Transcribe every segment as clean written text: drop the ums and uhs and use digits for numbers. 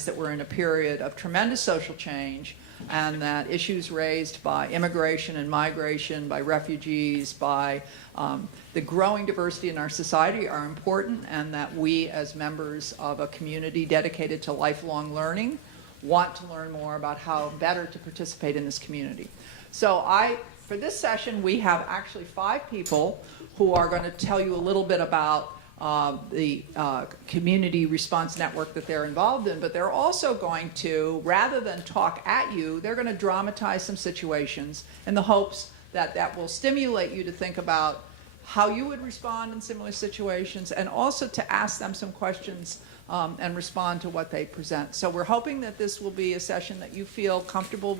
recognize that we're in a period of tremendous social change, and that issues raised by immigration and migration, by refugees, by the growing diversity in our society are important, and that we as members of a community dedicated to lifelong learning want to learn more about how better to participate in this community. So for this session, we have actually 5 people who are going to tell you a little bit about the community response network that they're involved in, but they're also going to, rather than talk at you, they're going to dramatize some situations in the hopes that that will stimulate you to think about how you would respond in similar situations, and also to ask them some questions and respond to what they present. So we're hoping that this will be a session that you feel comfortable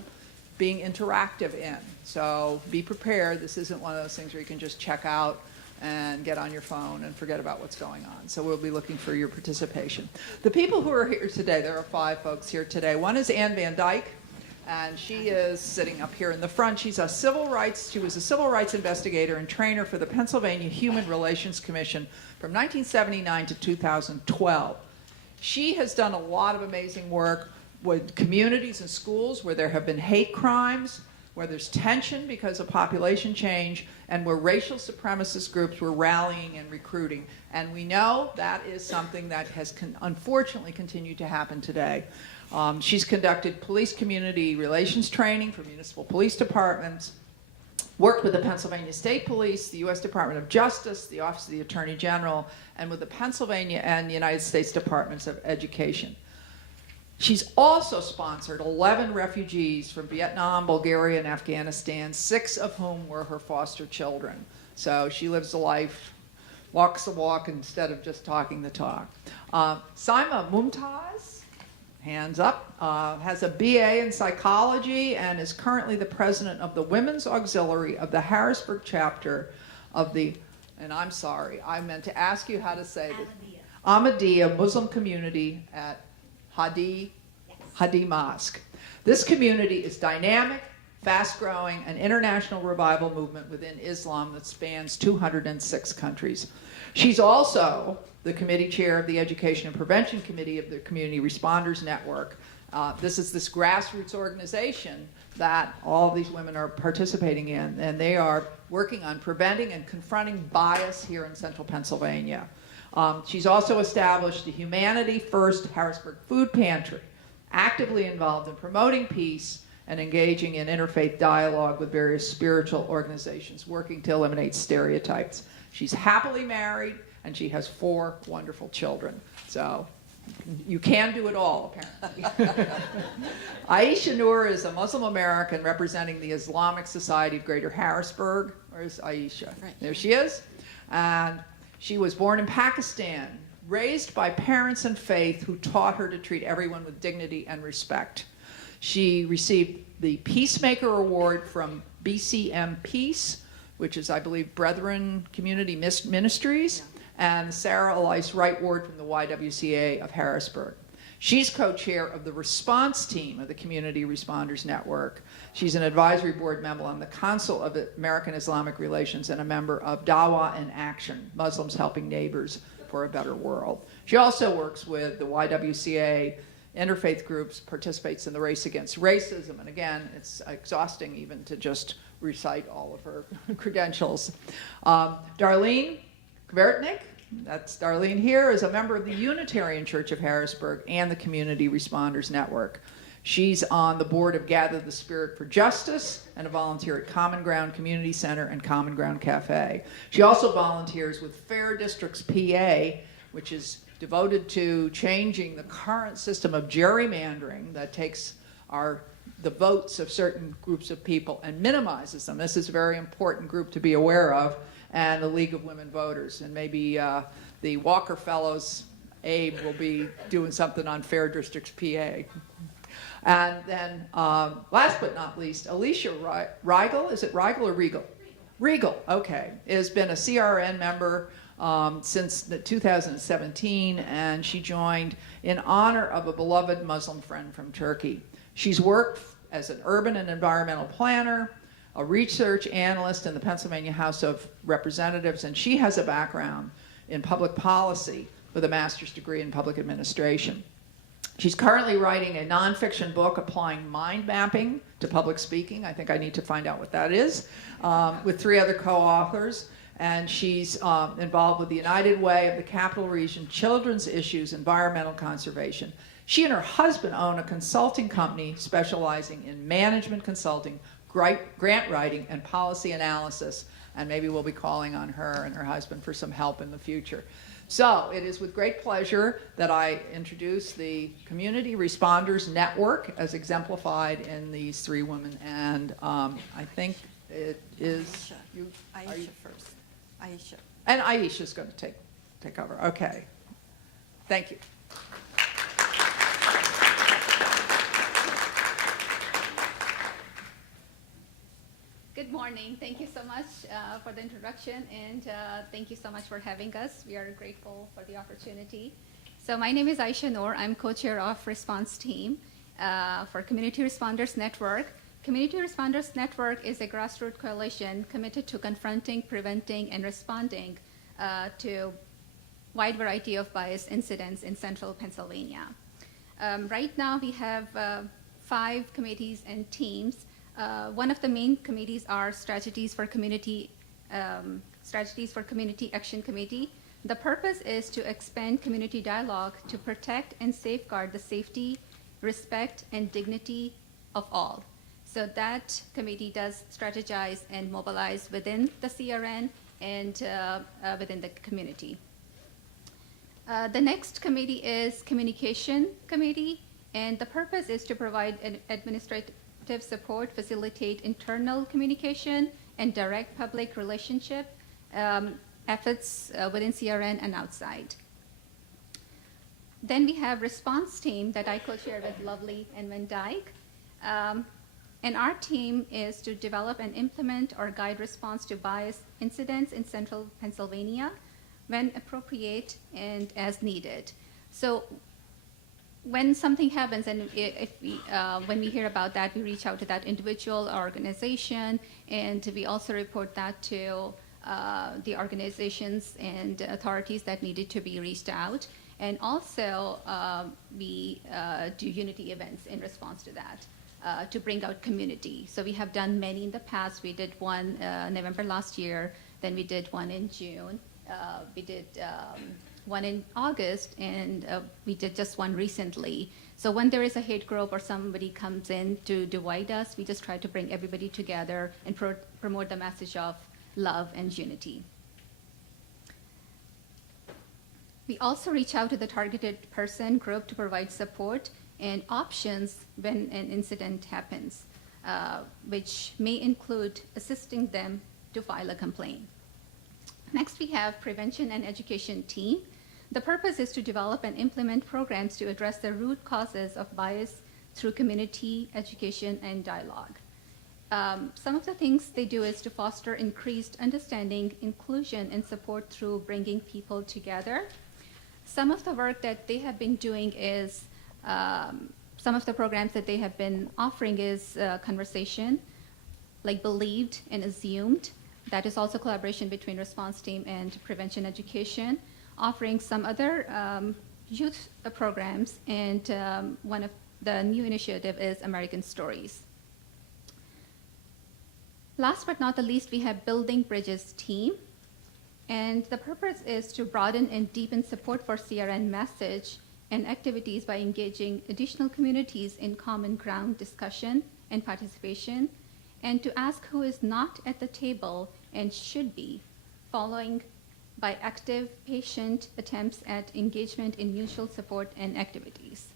being interactive in. So be prepared. This isn't one of those things where you can just check out and get on your phone and forget about what's going on. So we'll be looking for your participation. The people who are here today, there are 5 folks here today. One is Ann Van Dyke, and she is sitting up here in the front. She was a civil rights investigator and trainer for the Pennsylvania Human Relations Commission from 1979 to 2012. She has done a lot of amazing work with communities and schools where there have been hate crimes, where there's tension because of population change, and where racial supremacist groups were rallying and recruiting. And we know that is something that has unfortunately continued to happen today. She's conducted police community relations training for municipal police departments, worked with the Pennsylvania State Police, the U.S. Department of Justice, the Office of the Attorney General, and with the Pennsylvania and the United States Departments of Education. She's also sponsored 11 refugees from Vietnam, Bulgaria, and Afghanistan, 6 of whom were her foster children. So she lives a life, walks the walk instead of just talking the talk. Saima Mumtaz, hands up, has a BA in psychology and is currently the president of the Women's Auxiliary of the Harrisburg chapter of the, and I'm sorry, I meant to ask you how to say this, Ahmadiyya Muslim community at Hadi Mosque. This community is dynamic, fast-growing, an international revival movement within Islam that spans 206 countries. She's also the committee chair of the Education and Prevention Committee of the Community Responders Network. This is this grassroots organization that all these women are participating in, and they are working on preventing and confronting bias here in central Pennsylvania. She's also established the Humanity First Harrisburg Food Pantry, actively involved in promoting peace and engaging in interfaith dialogue with various spiritual organizations, working to eliminate stereotypes. She's happily married, and she has 4 wonderful children. So you can do it all, apparently. Aisha Noor is a Muslim American representing the Islamic Society of Greater Harrisburg. Where's Aisha? Right. There she is. And she was born in Pakistan, raised by parents in faith who taught her to treat everyone with dignity and respect. She received the Peacemaker Award from BCM Peace, which is, I believe, Brethren Community Ministries, and the Sarah Elice Wright Award from the YWCA of Harrisburg. She's co-chair of the response team of the Community Responders Network. She's an advisory board member on the Council of American Islamic Relations and a member of Dawah in Action, Muslims Helping Neighbors for a Better World. She also works with the YWCA interfaith groups, participates in the Race Against Racism, and again, it's exhausting even to just recite all of her credentials. Darlene Kvertnik, that's Darlene here, is a member of the Unitarian Church of Harrisburg and the Community Responders Network. She's on the board of Gather the Spirit for Justice and a volunteer at Common Ground Community Center and Common Ground Cafe. She also volunteers with Fair Districts PA, which is devoted to changing the current system of gerrymandering that takes the votes of certain groups of people and minimizes them. This is a very important group to be aware of, and the League of Women Voters. And maybe the Walker Fellows, Abe, will be doing something on Fair Districts PA. And then, last but not least, Alicia Reigel, is it Reigel or Regal? Regal, okay, has been a CRN member since 2017, and she joined in honor of a beloved Muslim friend from Turkey. She's worked as an urban and environmental planner, a research analyst in the Pennsylvania House of Representatives, and she has a background in public policy with a master's degree in public administration. She's currently writing a nonfiction book applying mind mapping to public speaking. I think I need to find out what that is, with 3 other co-authors. And she's involved with the United Way of the Capital Region, Children's Issues, Environmental Conservation. She and her husband own a consulting company specializing in management consulting, grant writing, and policy analysis. And maybe we'll be calling on her and her husband for some help in the future. So it is with great pleasure that I introduce the Community Responders Network as exemplified in these 3 women. And I think it is Aisha first. Aisha. And Aisha's going to take over. Okay. Thank you. Good morning. Thank you so much for the introduction, and thank you so much for having us. We are grateful for the opportunity. So my name is Aisha Noor. I'm co-chair of Response Team for Community Responders Network. Community Responders Network is a grassroots coalition committed to confronting, preventing, and responding to wide variety of bias incidents in central Pennsylvania. Right now we have 5 committees and teams. One of the main committees are Strategies for Community Action Committee. The purpose is to expand community dialogue to protect and safeguard the safety, respect, and dignity of all. So that committee does strategize and mobilize within the CRN and within the community. The next committee is Communication Committee, and the purpose is to provide an administrative support, facilitate internal communication, and direct public relationship efforts within CRN and outside. Then we have Response Team that I co-chair with Lovely and Van Dyke. And our team is to develop and implement or guide response to bias incidents in central Pennsylvania when appropriate and as needed. So when something happens, and when we hear about that, we reach out to that individual or organization, and we also report that to the organizations and authorities that needed to be reached out. And also, we do unity events in response to that to bring out community. So we have done many in the past. We did one November last year, then we did one in June. We did one in August, and we did just one recently. So when there is a hate group or somebody comes in to divide us, we just try to bring everybody together and promote the message of love and unity. We also reach out to the targeted person group to provide support and options when an incident happens, which may include assisting them to file a complaint. Next, we have Prevention and Education Team. The purpose is to develop and implement programs to address the root causes of bias through community education and dialogue. Some of the things they do is to foster increased understanding, inclusion, and support through bringing people together. Some of the work that they have been doing is, some of the programs that they have been offering is conversation, like Believed and Assumed. That is also collaboration between Response Team and Prevention Education, offering some other youth programs, and one of the new initiative is American Stories. Last but not the least, we have Building Bridges Team, and the purpose is to broaden and deepen support for CRN message and activities by engaging additional communities in common ground discussion and participation, and to ask who is not at the table and should be, following by active, patient attempts at engagement in mutual support and activities.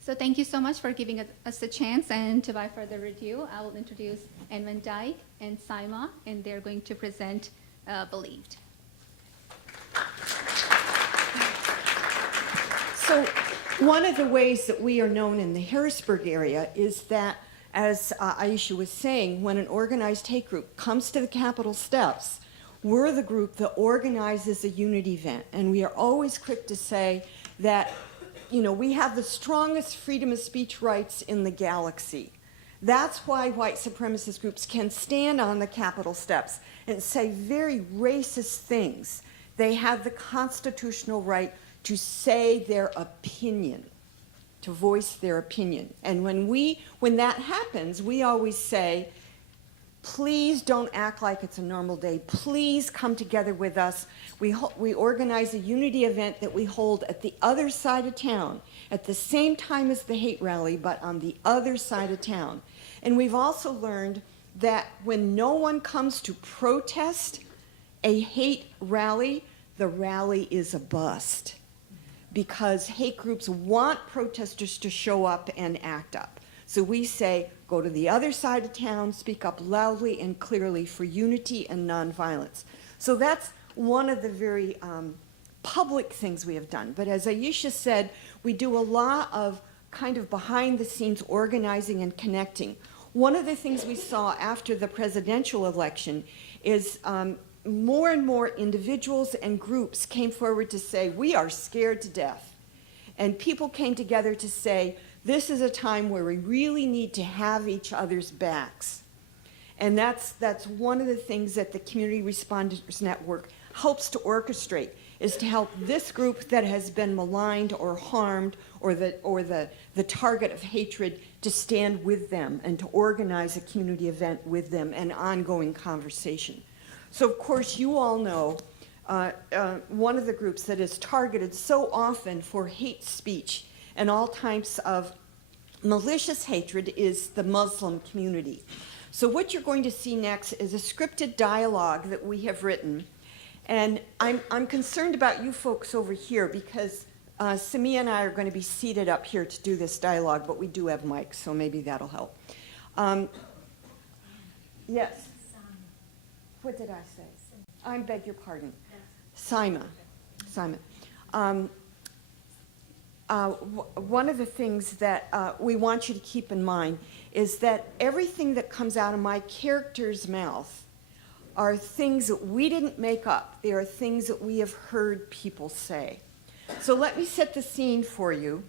So thank you so much for giving us a chance, and by further ado, I will introduce Ann Van Dyke and Saima, and they're going to present Believed. So one of the ways that we are known in the Harrisburg area is that, as Aisha was saying, when an organized hate group comes to the Capitol steps, we're the group that organizes a unity event. And we are always quick to say that, you know, we have the strongest freedom of speech rights in the galaxy. That's why white supremacist groups can stand on the Capitol steps and say very racist things. They have the constitutional right to say their opinion. to voice their opinion. And when that happens, we always say, please don't act like it's a normal day. Please come together with us. We organize a unity event that we hold at the other side of town, at the same time as the hate rally, but on the other side of town. And we've also learned that when no one comes to protest a hate rally, the rally is a bust, because hate groups want protesters to show up and act up. So we say, go to the other side of town, speak up loudly and clearly for unity and nonviolence. So that's one of the very public things we have done. But as Aisha said, we do a lot of kind of behind the scenes organizing and connecting. One of the things we saw after the presidential election is more and more individuals and groups came forward to say, we are scared to death. And people came together to say, this is a time where we really need to have each other's backs. And that's one of the things that the Community Responders Network helps to orchestrate, is to help this group that has been maligned or harmed or the target of hatred to stand with them and to organize a community event with them and ongoing conversation. So of course you all know one of the groups that is targeted so often for hate speech and all types of malicious hatred is the Muslim community. So what you're going to see next is a scripted dialogue that we have written. And I'm concerned about you folks over here because Samia and I are going to be seated up here to do this dialogue, but we do have mics, so maybe that'll help. Yes. What did I say? I beg your pardon. Simon. One of the things that we want you to keep in mind is that everything that comes out of my character's mouth are things that we didn't make up. They are things that we have heard people say. So let me set the scene for you.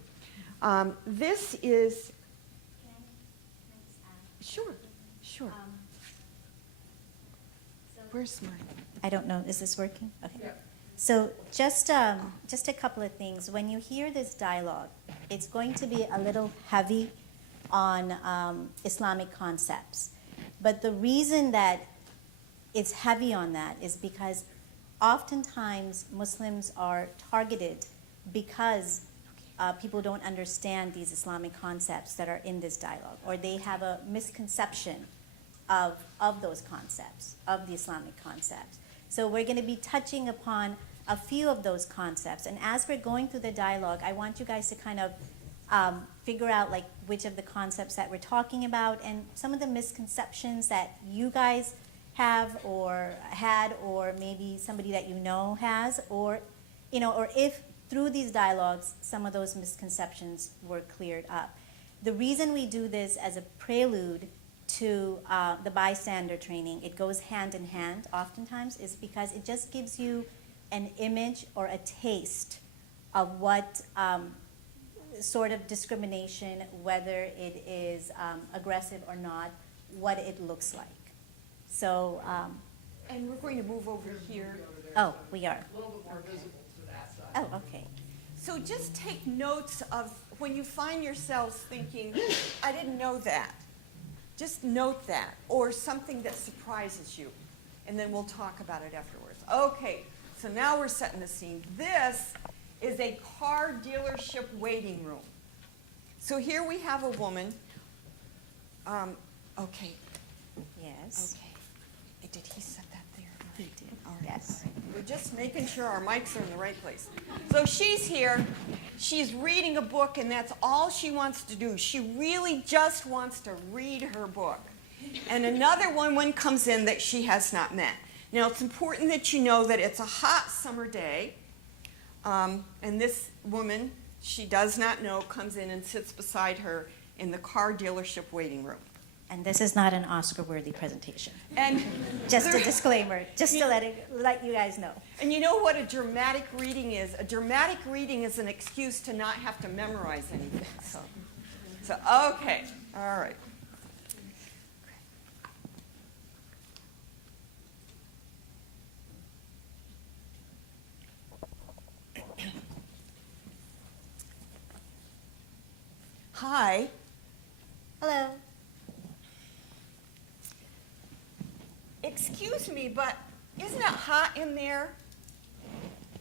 This is... Sure. Where's mine? I don't know. Is this working? Okay. Yeah. So just a couple of things. When you hear this dialogue, it's going to be a little heavy on Islamic concepts. But the reason that it's heavy on that is because oftentimes Muslims are targeted because people don't understand these Islamic concepts that are in this dialogue, or they have a misconception of those concepts, of the Islamic concepts. So we're going to be touching upon a few of those concepts. And as we're going through the dialogue, I want you guys to kind of figure out like which of the concepts that we're talking about and some of the misconceptions that you guys have or had, or maybe somebody that you know has, or or if through these dialogues some of those misconceptions were cleared up. The reason we do this as a prelude to the bystander training, it goes hand in hand oftentimes, is because it just gives you an image or a taste of what sort of discrimination, whether it is aggressive or not, what it looks like. So, and we're going to move over here. oh, we are. A little bit more visible to that side. Oh, okay. So just take notes of when you find yourselves thinking, I didn't know that. Just note that, or something that surprises you, and then we'll talk about it afterwards. Okay, so now we're setting the scene. This is a car dealership waiting room. So here we have a woman. Okay. Yes. Okay. Did he set that there? He did. All right. Yes. We're just making sure our mics are in the right place. So she's here. She's reading a book, and that's all she wants to do. She really just wants to read her book. And another one comes in that she has not met. Now, it's important that you know that it's a hot summer day, and this woman, she does not know, comes in and sits beside her in the car dealership waiting room. And this is not an Oscar-worthy presentation. And Just a disclaimer, just to let you guys know. And you know what a dramatic reading is? A dramatic reading is an excuse to not have to memorize anything. So okay, all right. Hi. Hello. Excuse me, but isn't it hot in there?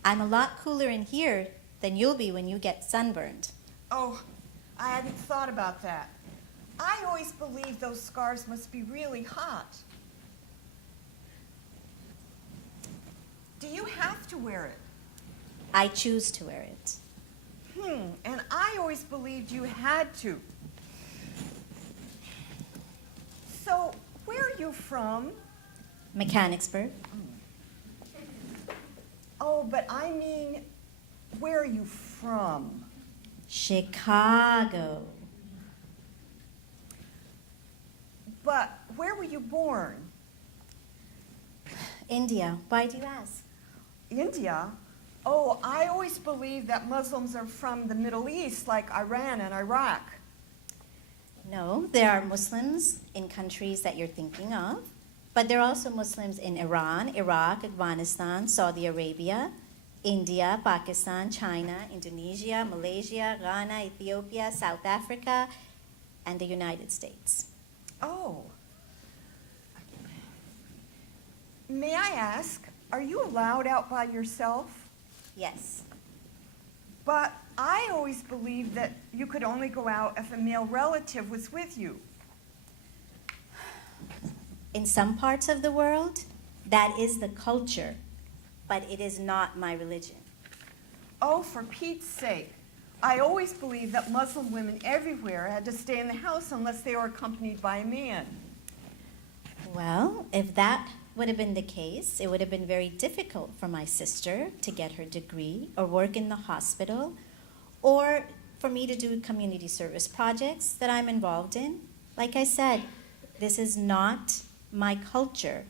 I'm a lot cooler in here than you'll be when you get sunburned. Oh, I hadn't thought about that. I always believed those scarves must be really hot. Do you have to wear it? I choose to wear it. And I always believed you had to. So, where are you from? Mechanicsburg. Oh, but I mean, where are you from? Chicago. But where were you born? India. Why do you ask? India? Oh, I always believed that Muslims are from the Middle East, like Iran and Iraq. No, there are Muslims in countries that you're thinking of, but there are also Muslims in Iran, Iraq, Afghanistan, Saudi Arabia, India, Pakistan, China, Indonesia, Malaysia, Ghana, Ethiopia, South Africa, and the United States. Oh. May I ask, are you allowed out by yourself? Yes. But I always believed that you could only go out if a male relative was with you. In some parts of the world, that is the culture, but it is not my religion. Oh, for Pete's sake. I always believed that Muslim women everywhere had to stay in the house unless they were accompanied by a man. Well, if that would have been the case, it would have been very difficult for my sister to get her degree or work in the hospital, or for me to do community service projects that I'm involved in. Like I said, this is not my culture,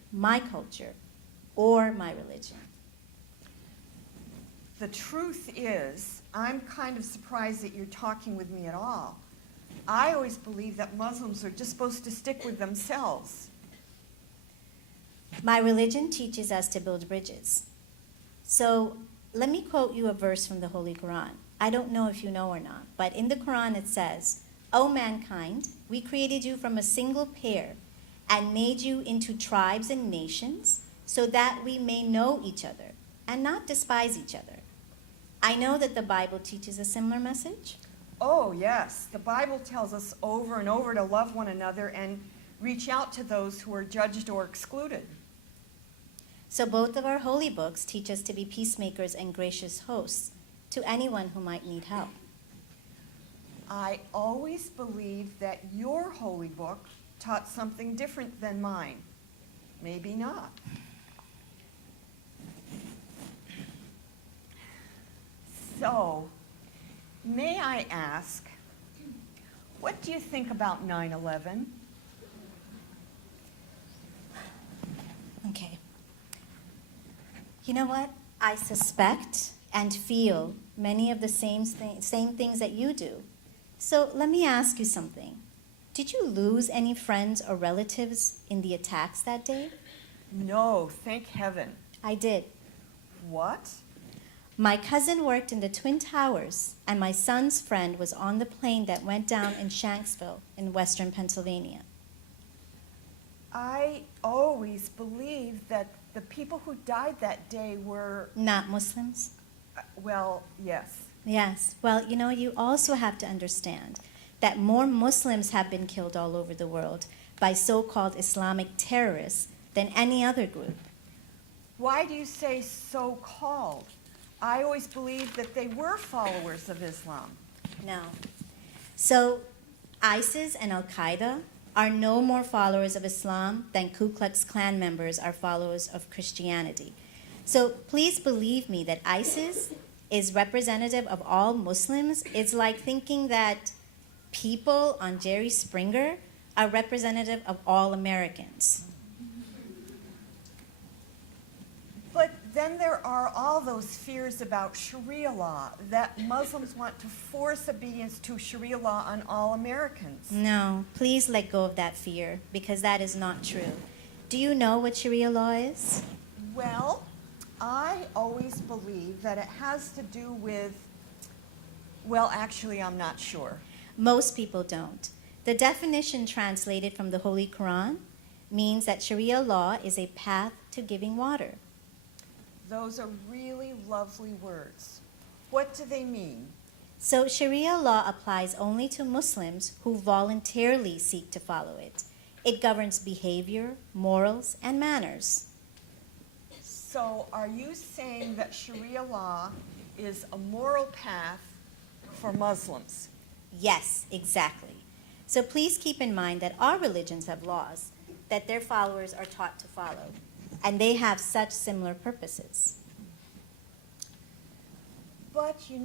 or my religion. The truth is, I'm kind of surprised that you're talking with me at all. I always believed that Muslims are just supposed to stick with themselves. My religion teaches us to build bridges. So let me quote you a verse from the Holy Quran. I don't know if you know or not, but in the Quran it says, "O mankind, we created you from a single pair and made you into tribes and nations so that we may know each other and not despise each other." I know that the Bible teaches a similar message. Oh, yes. The Bible tells us over and over to love one another and reach out to those who are judged or excluded. So both of our holy books teach us to be peacemakers and gracious hosts to anyone who might need help. I always believed that your holy book taught something different than mine. Maybe not. So, may I ask, what do you think about 9/11? Okay. You know what? I suspect and feel many of the same things that you do. So let me ask you something. Did you lose any friends or relatives in the attacks that day? No, thank heaven. I did. What? My cousin worked in the Twin Towers, and my son's friend was on the plane that went down in Shanksville in western Pennsylvania. I always believed that the people who died that day were, Not Muslims? well, yes. Yes. Well, you know, you also have to understand that more Muslims have been killed all over the world by so-called Islamic terrorists than any other group. Why do you say so-called? I always believed that they were followers of Islam. No. So ISIS and Al-Qaeda are no more followers of Islam than Ku Klux Klan members are followers of Christianity. So please believe me that ISIS is representative of all Muslims. It's like thinking that people on Jerry Springer are representative of all Americans. But then there are all those fears about Sharia law, that Muslims want to force obedience to Sharia law on all Americans. No, please let go of that fear, because that is not true. Do you know what Sharia law is? Well, I always believe that it has to do with, well, actually, I'm not sure. Most people don't. The definition translated from the Holy Quran means that Sharia law is a path to giving water. Those are really lovely words. What do they mean? So Sharia law applies only to Muslims who voluntarily seek to follow it. It governs behavior, morals, and manners. So are you saying that Sharia law is a moral path for Muslims? Yes, exactly. So please keep in mind that our religions have laws that their followers are taught to follow, and they have such similar purposes. But you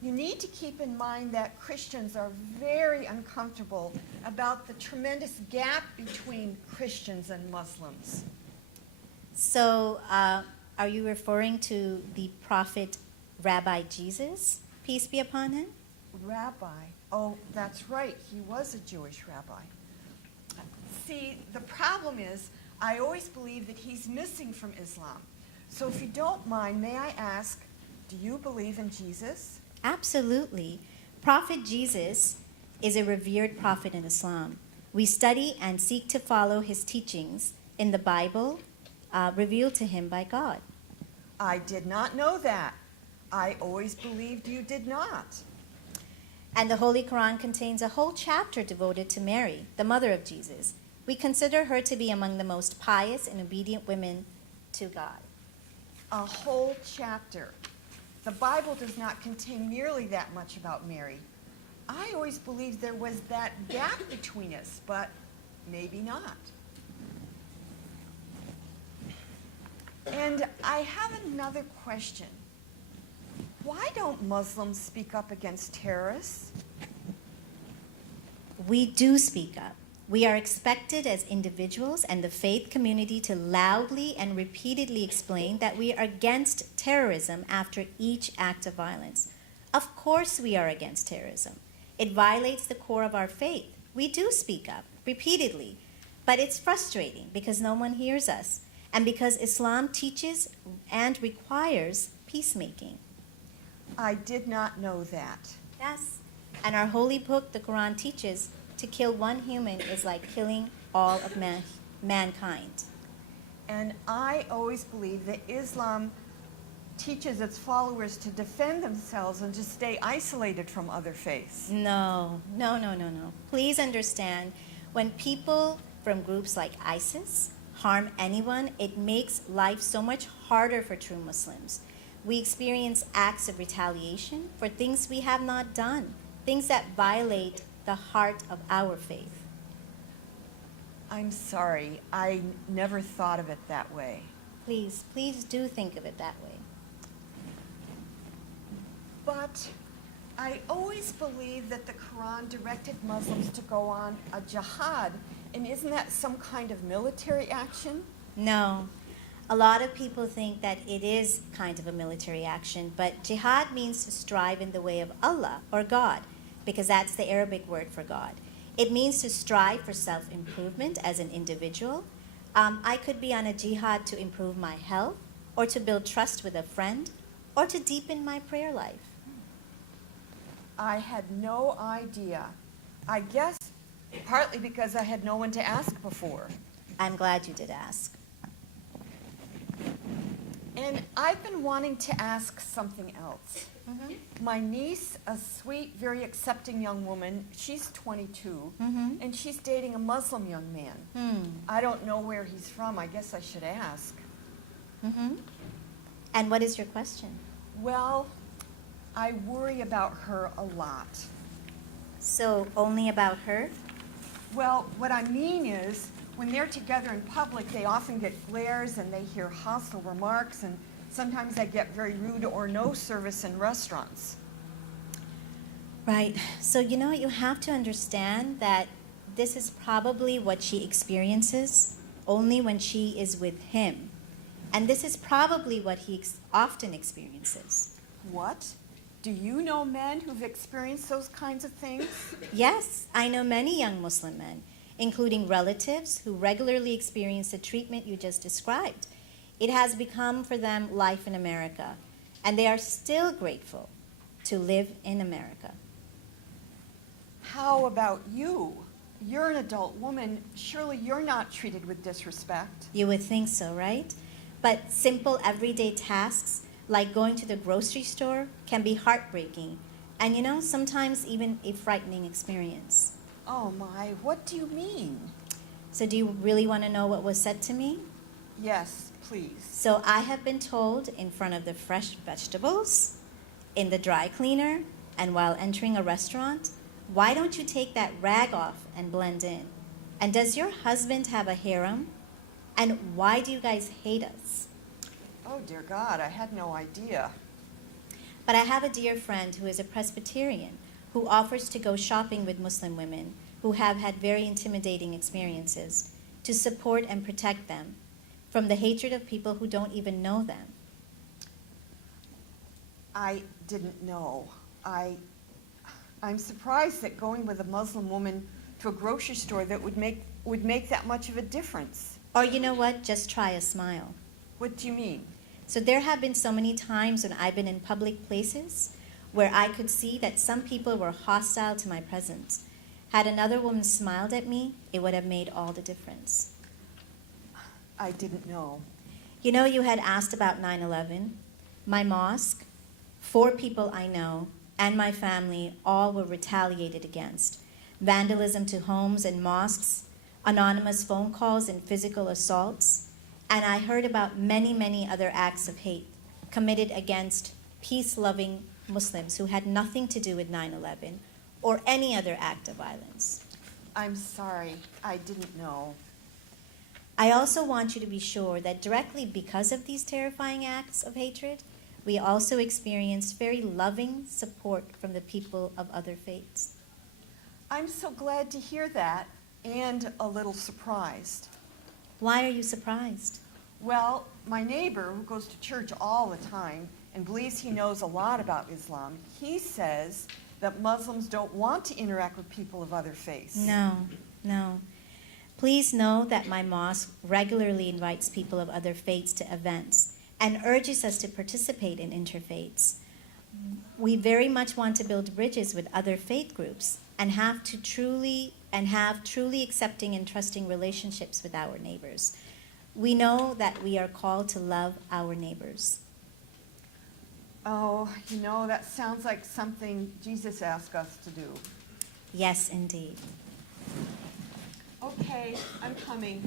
need to keep in mind that Christians are very uncomfortable about the tremendous gap between Christians and Muslims. So are you referring to the prophet Rabbi Jesus, peace be upon him? Rabbi. Oh, that's right. He was a Jewish rabbi. See, the problem is, I always believe that he's missing from Islam. So if you don't mind, may I ask, do you believe in Jesus? Absolutely. Prophet Jesus is a revered prophet in Islam. We study and seek to follow his teachings in the Bible, revealed to him by God. I did not know that. I always believed you did not. And the Holy Quran contains a whole chapter devoted to Mary, the mother of Jesus. We consider her to be among the most pious and obedient women to God. A whole chapter. The Bible does not contain nearly that much about Mary. I always believed there was that gap between us, but maybe not. And I have another question. Why don't Muslims speak up against terrorists? We do speak up. We are expected as individuals and the faith community to loudly and repeatedly explain that we are against terrorism after each act of violence. Of course we are against terrorism. It violates the core of our faith. We do speak up repeatedly, but it's frustrating because no one hears us and because Islam teaches and requires peacemaking. I did not know that. Yes, and our holy book, the Quran, teaches to kill one human is like killing all of mankind. And I always believe that Islam teaches its followers to defend themselves and to stay isolated from other faiths. No. Please understand, when people from groups like ISIS harm anyone, it makes life so much harder for true Muslims. We experience acts of retaliation for things we have not done, things that violate the heart of our faith. I'm sorry, I never thought of it that way. Please do think of it that way. But I always believed that the Quran directed Muslims to go on a jihad, and isn't that some kind of military action? No. A lot of people think that it is kind of a military action, but jihad means to strive in the way of Allah or God, because that's the Arabic word for God. It means to strive for self-improvement as an individual. I could be on a jihad to improve my health, or to build trust with a friend, or to deepen my prayer life. I had no idea. I guess partly because I had no one to ask before. I'm glad you did ask. And I've been wanting to ask something else. My niece, a sweet, very accepting young woman, she's 22, and she's dating a Muslim young man. I don't know where he's from. I guess I should ask. And what is your question? Well, I worry about her a lot. So only about her? Well, what I mean is, when they're together in public, they often get glares and they hear hostile remarks, and sometimes they get very rude or no service in restaurants. Right. So you have to understand that this is probably what she experiences only when she is with him. And this is probably what he often experiences. What? Do you know men who've experienced those kinds of things? Yes, I know many young Muslim men, including relatives who regularly experience the treatment you just described. It has become for them life in America, and they are still grateful to live in America. how about you? You're an adult woman. Surely you're not treated with disrespect. You would think so, right? But simple everyday tasks like going to the grocery store can be heartbreaking and, you know, sometimes even a frightening experience. Oh my, what do you mean? So do you really want to know what was said to me? Yes, please. So I have been told in front of the fresh vegetables, in the dry cleaner, and while entering a restaurant, why don't you take that rag off and blend in? And does your husband have a harem? And why do you guys hate us? Oh dear God, I had no idea. But I have a dear friend who is a Presbyterian who offers to go shopping with Muslim women who have had very intimidating experiences to support and protect them from the hatred of people who don't even know them. I didn't know. I'm surprised that going with a Muslim woman to a grocery store that would make that much of a difference. Or you know what? Just try a smile. What do you mean? So there have been so many times when I've been in public places where I could see that some people were hostile to my presence. Had another woman smiled at me, it would have made all the difference. I didn't know. You know, you had asked about 9/11. My mosque, 4 people I know, and my family all were retaliated against. Vandalism to homes and mosques, anonymous phone calls and physical assaults, and I heard about many, many other acts of hate committed against peace-loving Muslims who had nothing to do with 9/11 or any other act of violence. I'm sorry. I didn't know. I also want you to be sure that directly because of these terrifying acts of hatred, we also experienced very loving support from the people of other faiths. I'm so glad to hear that and a little surprised. Why are you surprised? Well, my neighbor, who goes to church all the time and believes he knows a lot about Islam, he says that Muslims don't want to interact with people of other faiths. No. Please know that my mosque regularly invites people of other faiths to events and urges us to participate in interfaiths. We very much want to build bridges with other faith groups and have truly accepting and trusting relationships with our neighbors. We know that we are called to love our neighbors. Oh, you know, that sounds like something Jesus asked us to do. Yes, indeed. Okay, I'm coming.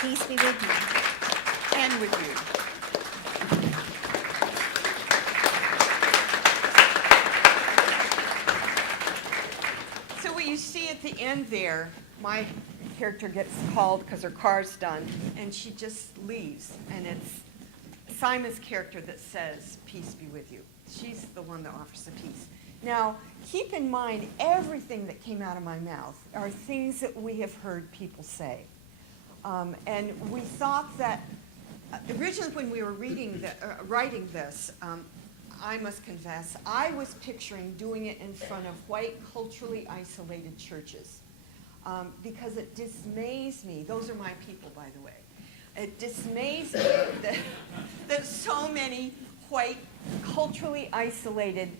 Peace be with you. And with you. So what you see at the end there, my character gets called because her car's done, and she just leaves. And it's Simon's character that says, "Peace be with you." She's the one that offers the peace. Now, keep in mind, everything that came out of my mouth are things that we have heard people say. And we thought that, originally when we were writing this, I must confess, I was picturing doing it in front of white, culturally isolated churches. Because it dismays me, those are my people, by the way. It dismays me that so many white, culturally isolated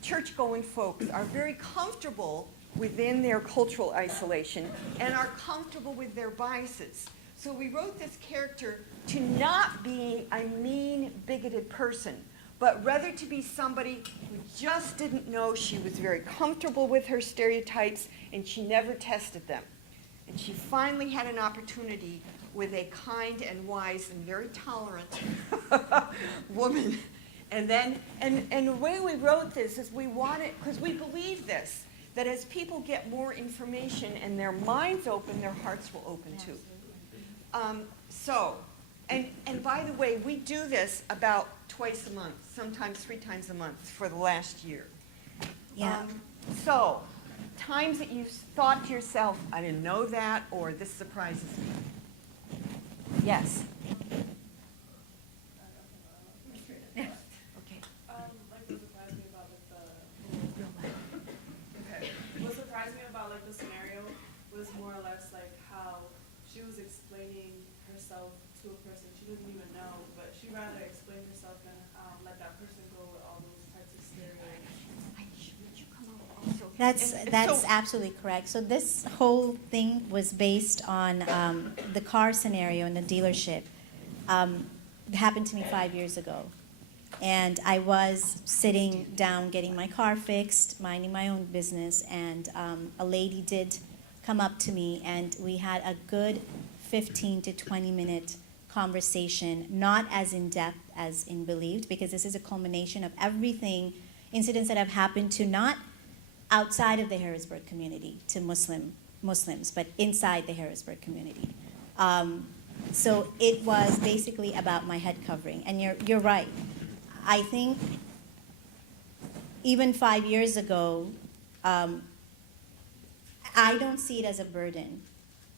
church-going folks are very comfortable within their cultural isolation and are comfortable with their biases. So we wrote this character to not be a mean, bigoted person, but rather to be somebody who just didn't know she was very comfortable with her stereotypes and she never tested them. And she finally had an opportunity with a kind and wise and very tolerant woman. And the way we wrote this is we wanted, because we believe this, that as people get more information and their minds open, their hearts will open too. And by the way, we do this about twice a month, sometimes 3 times a month for the last year. Yeah. So, times that you've thought to yourself, I didn't know that, or this surprises me. Yes. Okay. Like what surprised me about what surprised me about like the scenario was more or less like how she was explaining herself to a person she didn't even know, but she rather explained herself than let that person go with all those types of stereotypes That's so- absolutely correct. So this whole thing was based on the car scenario in the dealership. It happened to me 5 years ago. And I was sitting down getting my car fixed, minding my own business, and a lady did come up to me, and we had a good 15 to 20-minute conversation, not as in-depth as in Believed, because this is a culmination of everything, incidents that have happened to not outside of the Harrisburg community to Muslims, but inside the Harrisburg community. So it was basically about my head covering, and you're right. I think even 5 years ago, I don't see it as a burden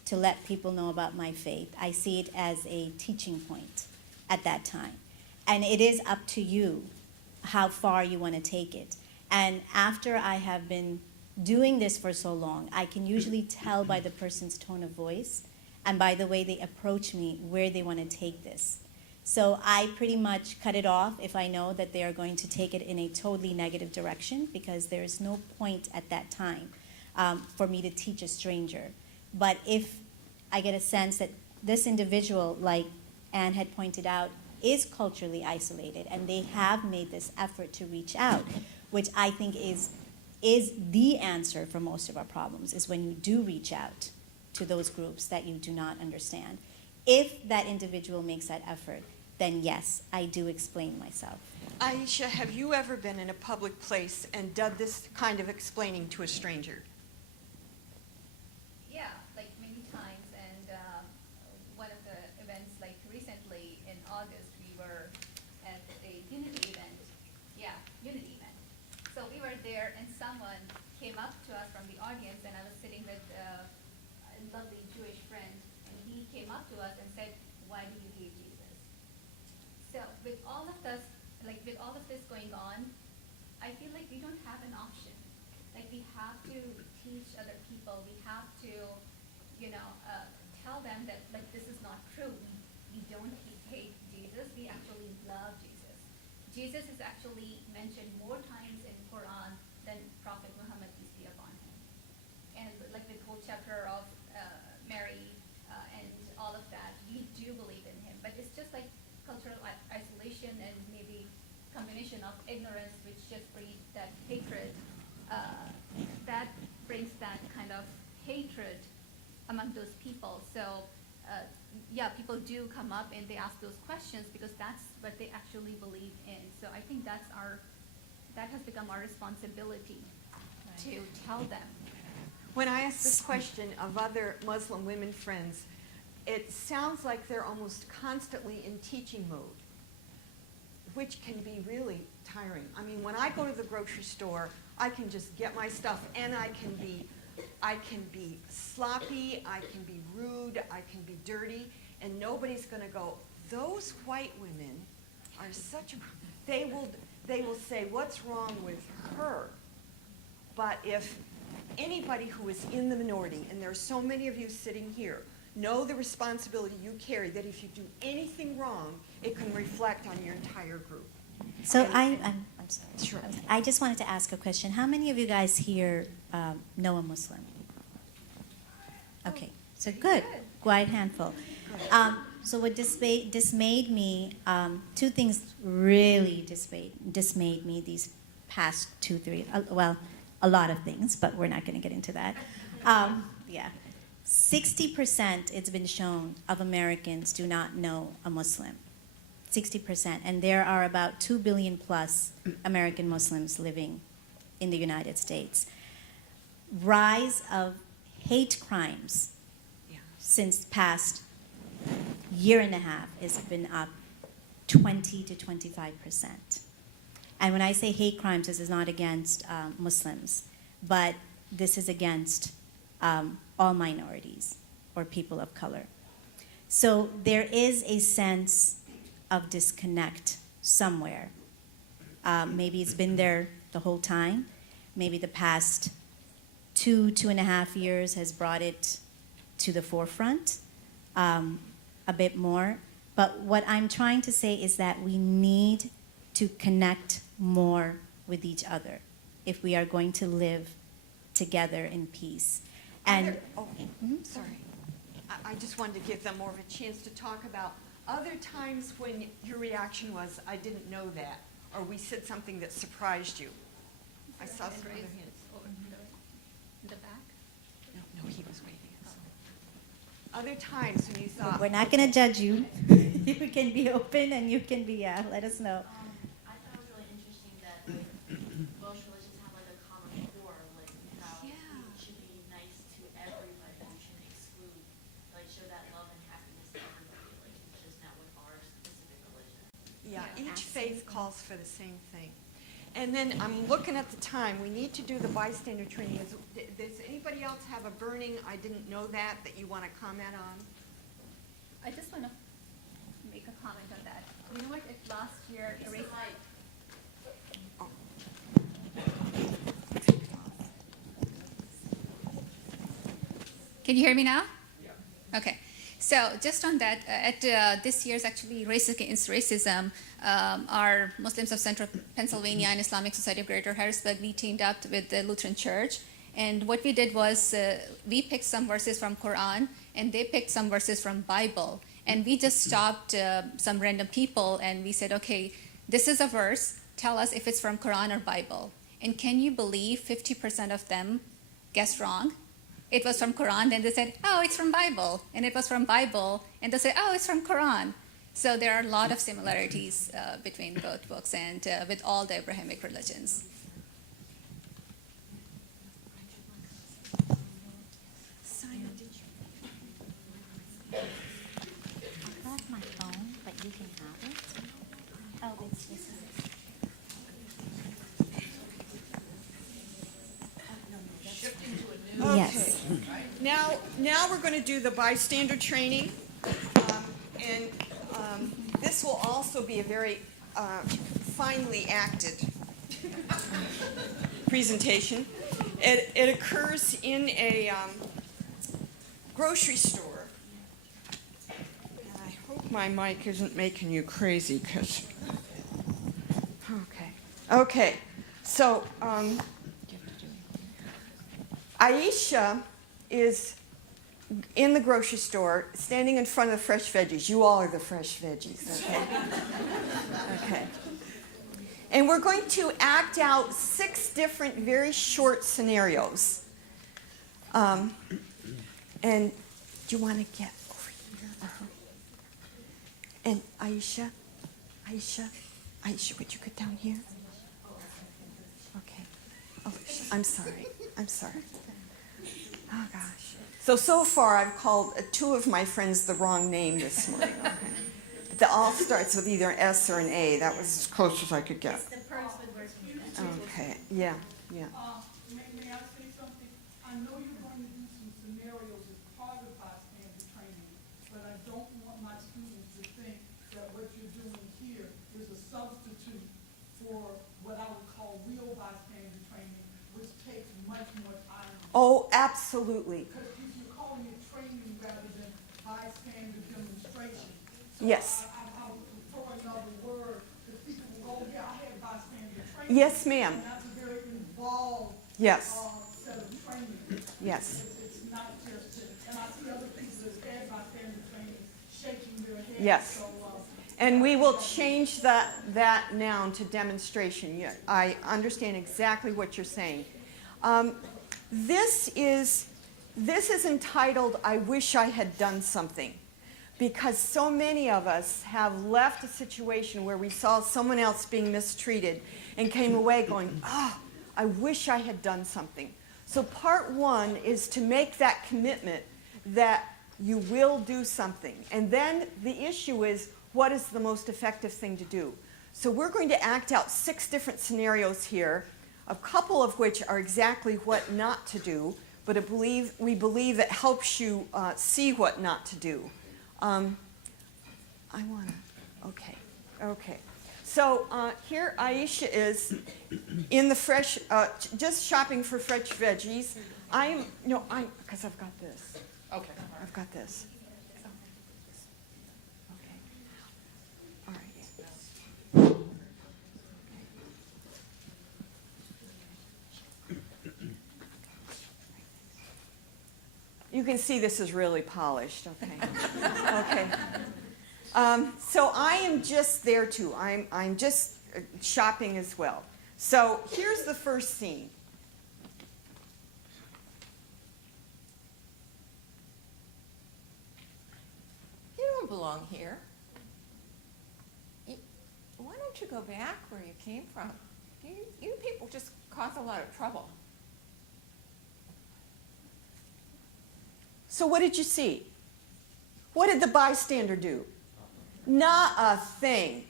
to let people know about my faith. I see it as a teaching point at that time. And it is up to you how far you want to take it. And after I have been doing this for so long, I can usually tell by the person's tone of voice and by the way they approach me where they want to take this. So I pretty much cut it off if I know that they are going to take it in a totally negative direction, because there is no point at that time for me to teach a stranger. But if I get a sense that this individual, like Anne had pointed out, is culturally isolated and they have made this effort to reach out, which I think is the answer for most of our problems, is when you do reach out to those groups that you do not understand. If that individual makes that effort, then yes, I do explain myself. Aisha, have you ever been in a public place and done this kind of explaining to a stranger? Yeah, like many times, and one of the events, like recently in August, we were at a Unity event. Yeah, Unity event. So we were there, and someone came up to us from the audience, and I was sitting with a lovely Jewish friend, and he came up to us and said, "Why do you hate Jesus?" So with all of this, like with all of this going on, I feel like we don't have an option. Like we have to teach other people. We have to, tell them that like this is not true. We don't hate Jesus. We actually love Jesus. Jesus is actually mentioned more times in Quran than Prophet Muhammad, peace be upon him. And like the whole chapter of Mary and all of that, we do believe in him. But it's just like cultural isolation and maybe combination of ignorance, which just breeds that hatred. That brings that kind of hatred among those people. So yeah, people do come up and they ask those questions because that's what they actually believe in. So I think that has become our responsibility to tell them. When I ask this question of other Muslim women friends, it sounds like they're almost constantly in teaching mode, which can be really tiring. I mean, when I go to the grocery store, I can just get my stuff, and I can be sloppy, I can be rude, I can be dirty, and nobody's going to go, those white women are such a... They will say, what's wrong with her? But if anybody who is in the minority, and there are so many of you sitting here, know the responsibility you carry, that if you do anything wrong, it can reflect on your entire group. So And- I'm sorry. Sure. I just wanted to ask a question. How many of you guys here know a Muslim? Okay, so good. Quite handful. So what dismayed me, two things really dismayed me these past 2-3, well, a lot of things, but we're not going to get into that. Yeah. 60%, it's been shown, of Americans do not know a Muslim. 60%. And there are about 2 billion plus American Muslims living in the United States. Rise of hate crimes since past year and a half has been up 20 to 25%. And when I say hate crimes, this is not against Muslims, but this is against all minorities or people of color. So there is a sense of disconnect somewhere. Maybe it's been there the whole time. Maybe the past 2.5 years has brought it to the forefront a bit more. But what I'm trying to say is that we need to connect more with each other if we are going to live together in peace. And Sorry. I just wanted to give them more of a chance to talk about other times when your reaction was, I didn't know that, or we said something that surprised you. I saw some other hands. Over in the back. No, he was waving at someone. Other times when you thought. we're not going to judge you. You can be open and you can be, let us know. I thought it was really interesting that like most religions have like a common core, like how you should be nice to everybody, you shouldn't exclude, like show that love and happiness to everybody, like it's just not with our specific religion. Yeah, Yeah, each faith calls for the same thing. And then I'm looking at the time, we need to do the bystander training. Does anybody else have a burning, I didn't know that you want to comment on? I just want to make a comment on that. You know what, last year, Can you hear me now? Yeah. Okay. So just on that, at this year's actually Race Against Racism, our Muslims of Central Pennsylvania and Islamic Society of Greater Harrisburg, we teamed up with the Lutheran Church. And what we did was we picked some verses from Quran and they picked some verses from Bible. And we just stopped some random people and we said, okay, this is a verse. Tell us if it's from Quran or Bible. And can you believe 50% of them guessed wrong? It was from Quran, then they said, oh, it's from Bible. And it was from Bible, and they said, oh, it's from Quran. So there are a lot of similarities between both books and with all the Abrahamic religions. Simon, did you? I have my phone, but you can have it. Oh, this is Okay. Yes. Now we're going to do the bystander training. And this will also be a very finely acted presentation. It occurs in a grocery store. And I hope my mic isn't making you crazy, because... Okay. So, Aisha is in the grocery store, standing in front of the fresh veggies. You all are the fresh veggies, okay? Okay. And we're going to act out 6 different, very short scenarios. And do you want to get over here? And Aisha, would you get down here? Okay. Oh, I'm sorry. Oh, gosh. So far I've called 2 of my friends the wrong name this morning. Okay. It all starts with either an S or an A. That was as close as I could get. Okay, yeah. May I say something? I know you're going to do some scenarios as part of bystander training, but I don't want my students to think that what you're doing here is a substitute for what I would call real bystander training, which takes much more time. Oh, absolutely. Because you're calling it training rather than bystander demonstration. So Yes. I would prefer another word, because people will go, yeah, I had bystander training. Yes, ma'am. And that's a very involved Yes. set of training. Yes. It's not just, and I see other people that had bystander training shaking their heads. Yes. So, And we will change that noun to demonstration. Yeah, I understand exactly what you're saying. This is entitled, I Wish I Had Done Something, because so many of us have left a situation where we saw someone else being mistreated and came away going, oh, I wish I had done something. So part 1 is to make that commitment that you will do something. And then the issue is, what is the most effective thing to do? So we're going to act out 6 different scenarios here, a couple of which are exactly what not to do, but we believe it helps you see what not to do. Okay. So here Aisha is in the fresh, just shopping for fresh veggies. Because I've got this. Okay. I've got this. Okay. All right. You can see this is really polished, okay? Okay. So I am just there too. I'm just shopping as well. So here's the first scene. You don't belong here. Why don't you go back where you came from? You people just cause a lot of trouble. So what did you see? What did the bystander do? Not a thing.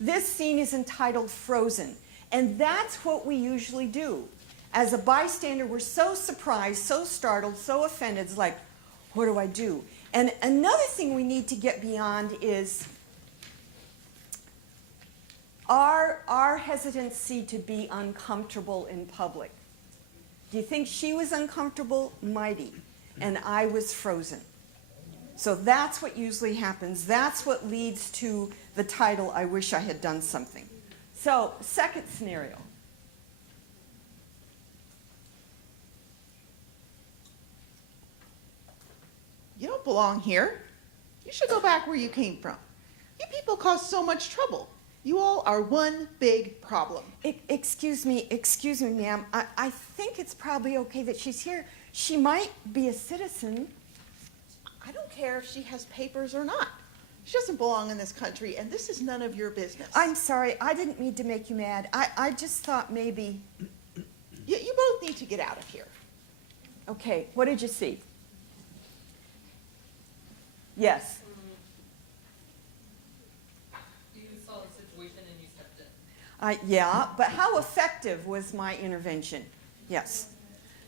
This scene is entitled Frozen, and that's what we usually do. As a bystander, we're so surprised, so startled, so offended, it's like, what do I do? And another thing we need to get beyond is our hesitancy to be uncomfortable in public. Do you think she was uncomfortable? Mighty. And I was frozen. So that's what usually happens. That's what leads to the title, I Wish I Had Done Something. So, second scenario. You don't belong here. You should go back where you came from. You people cause so much trouble. You all are one big problem. Excuse me, ma'am. I think it's probably okay that she's here. She might be a citizen. I don't care if she has papers or not. She doesn't belong in this country, and this is none of your business. I'm sorry, I didn't mean to make you mad. I just thought maybe. You both need to get out of here. Okay, what did you see? Yes. You saw the situation and you stepped in. Yeah, but how effective was my intervention? Yes.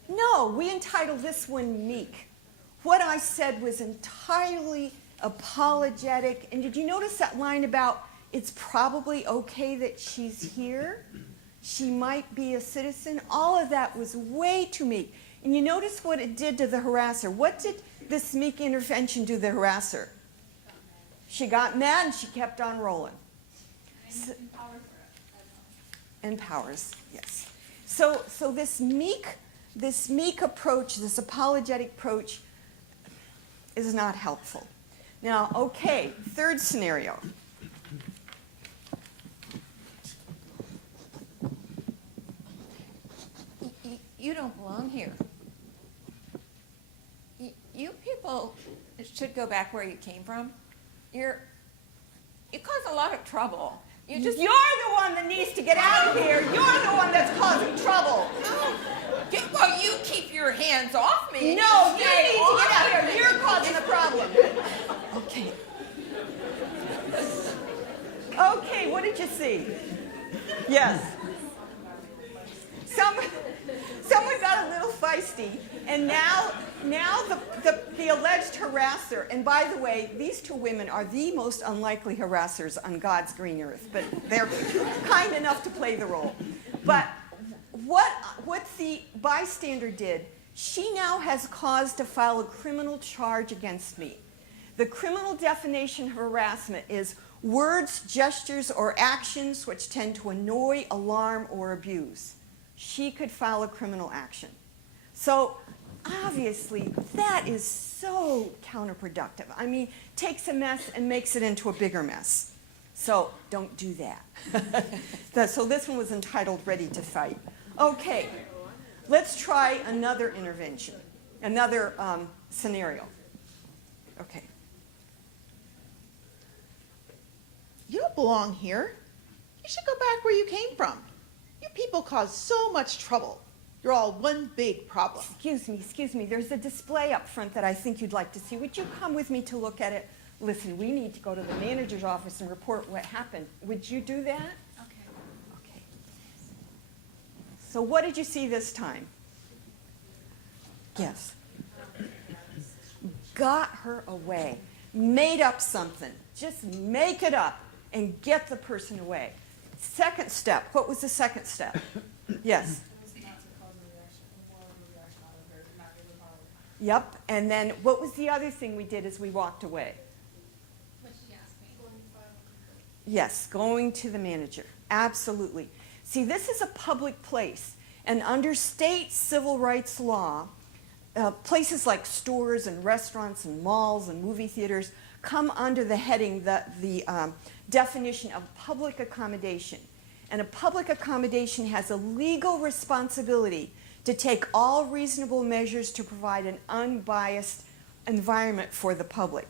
No, we entitled this one Meek. What I said was entirely apologetic. And did you notice that line about it's probably okay that she's here? She might be a citizen. All of that was way too meek. And you notice what it did to the harasser. What did this meek intervention do to the harasser? She got mad and she kept on rolling. And powers, yes. So this meek approach, this apologetic approach, is not helpful. Now, okay, third scenario. You don't belong here. You people should go back where you came from. You cause a lot of trouble. You're the one that needs to get out of here. You're the one that's causing trouble. Well, you keep your hands off me. No, you need to get out of here. You're causing the problem. Okay. Okay, what did you see? Yes. Someone got a little feisty, and now the alleged harasser, and by the way, these two women are the most unlikely harassers on God's green earth, but they're kind enough to play the role. But what the bystander did, she now has cause to file a criminal charge against me. The criminal definition of harassment is words, gestures, or actions which tend to annoy, alarm, or abuse. She could file a criminal action. So obviously, that is so counterproductive. I mean, takes a mess and makes it into a bigger mess. So don't do that. So this one was entitled Ready to Fight. Okay, let's try another intervention, another scenario. Okay. You don't belong here. You should go back where you came from. You people cause so much trouble. You're all one big problem. Excuse me. There's a display up front that I think you'd like to see. Would you come with me to look at it? Listen, we need to go to the manager's office and report what happened. Would you do that? Okay. So what did you see this time? Yes. Got her away. Made up something. Just make it up and get the person away. Second step. What was the second step? Yes. Yep. And then what was the other thing we did as we walked away? What she asked me. Yes, going to the manager. Absolutely. See, this is a public place. And under state civil rights law, places like stores and restaurants and malls and movie theaters come under the heading, the definition of public accommodation. And a public accommodation has a legal responsibility to take all reasonable measures to provide an unbiased environment for the public.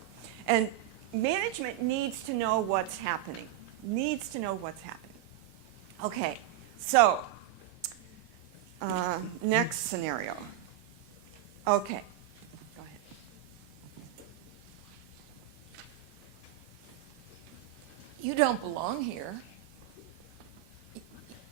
And management needs to know what's happening. Needs to know what's happening. Okay, so next scenario. Okay, go ahead. You don't belong here.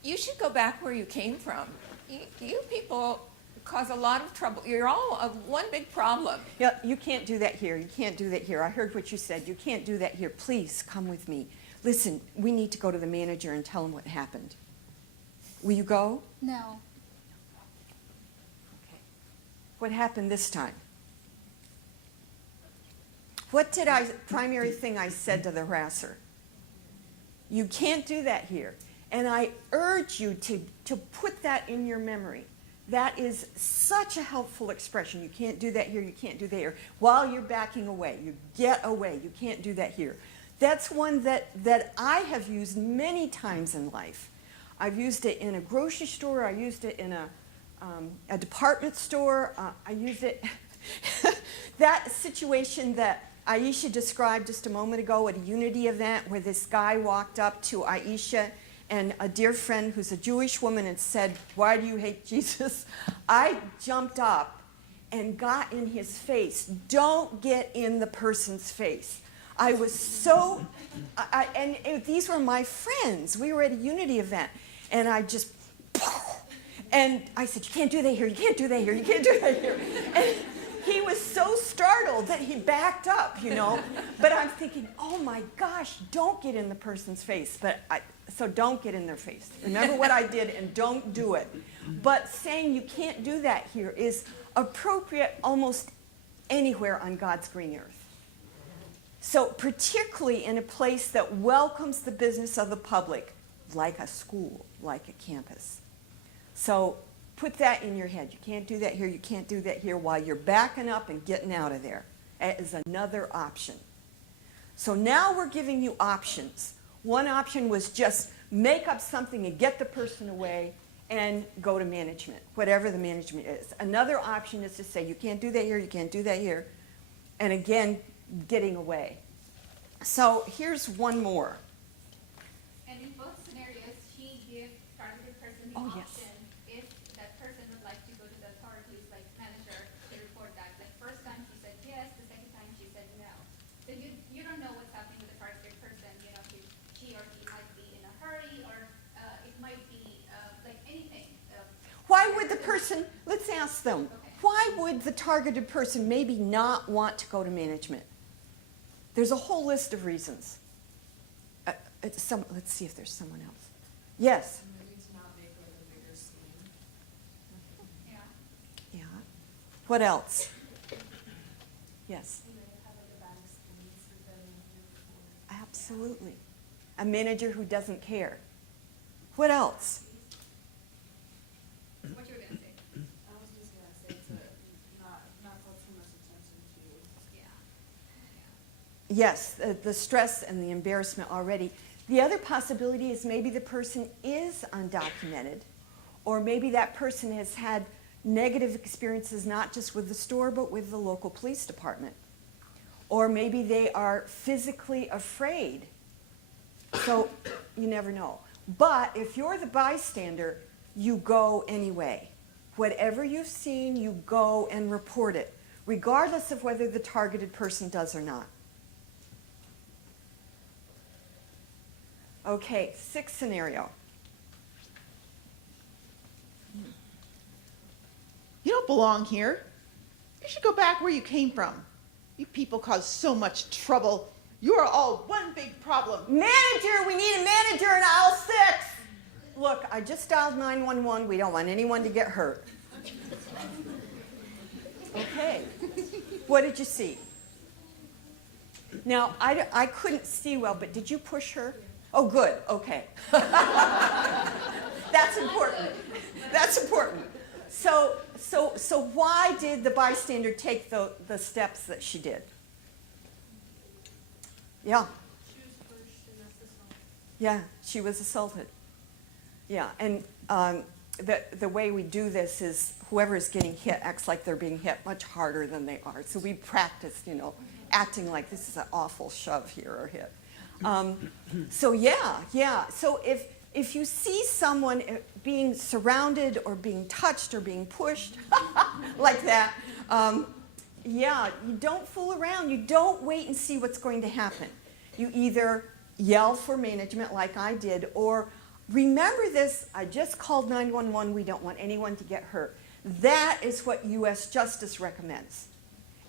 You should go back where you came from. You people cause a lot of trouble. You're all one big problem. Yeah, you can't do that here. You can't do that here. I heard what you said. You can't do that here. Please come with me. Listen, we need to go to the manager and tell him what happened. Will you go? No. Okay. What happened this time? What primary thing I said to the harasser? You can't do that here. And I urge you to put that in your memory. That is such a helpful expression. You can't do that here, you can't do that here. While you're backing away, you get away. You can't do that here. That's one that I have used many times in life. I've used it in a grocery store. I used it in a department store. I used it, that situation that Aisha described just a moment ago at a Unity event where this guy walked up to Aisha and a dear friend who's a Jewish woman and said, "Why do you hate Jesus?" I jumped up and got in his face. Don't get in the person's face. I was so, these were my friends. We were at a Unity event, and I just, and I said, "You can't do that here, you can't do that here, you can't do that here." And he was so startled that he backed up, you know. But I'm thinking, oh my gosh, don't get in the person's face. So don't get in their face. Remember what I did and don't do it. But saying you can't do that here is appropriate almost anywhere on God's green earth. So particularly in a place that welcomes the business of the public, like a school, like a campus. So put that in your head. You can't do that here, you can't do that here while you're backing up and getting out of there. That is another option. So now we're giving you options. One option was just make up something and get the person away and go to management, whatever the management is. Another option is to say, you can't do that here, you can't do that here. And again, getting away. So here's one more. And in both scenarios, she gave targeted person the Oh, option yes. if that person would like to go to the authorities, like manager, to report that. Like first time she said yes, the second time she said no. So you don't know what's happening with the targeted person. You know, she or he might be in a hurry, or it might be like anything. Why would the person, let's ask them, why would the targeted person maybe not want to go to management? There's a whole list of reasons. Let's see if there's someone else. Yes? Maybe to not make like a bigger scene. Yeah. Yeah. What else? Yes? Absolutely. A manager who doesn't care. What else? What you were gonna say? I was just gonna say to not call too much attention to. Yeah. Yes, the stress and the embarrassment already. The other possibility is maybe the person is undocumented, or maybe that person has had negative experiences not just with the store, but with the local police department. Or maybe they are physically afraid. So you never know. But if you're the bystander, you go anyway. Whatever you've seen, you go and report it, regardless of whether the targeted person does or not. Okay, sixth scenario. You don't belong here. You should go back where you came from. You people cause so much trouble. You are all one big problem. Manager, we need a manager in aisle 6. Look, I just dialed 911. We don't want anyone to get hurt. Okay. What did you see? Now, I couldn't see well, but did you push her? Oh, good. Okay. That's important. That's important. So So why did the bystander take the steps that she did? Yeah. She was pushed and that's the song. Yeah, she was assaulted. Yeah, and the way we do this is whoever is getting hit acts like they're being hit much harder than they are. So we practice, acting like this is an awful shove here or hit. So yeah. So if you see someone being surrounded or being touched or being pushed like that, yeah, you don't fool around. You don't wait and see what's going to happen. You either yell for management like I did, or remember this, I just called 911, we don't want anyone to get hurt. That is what U.S. Justice recommends.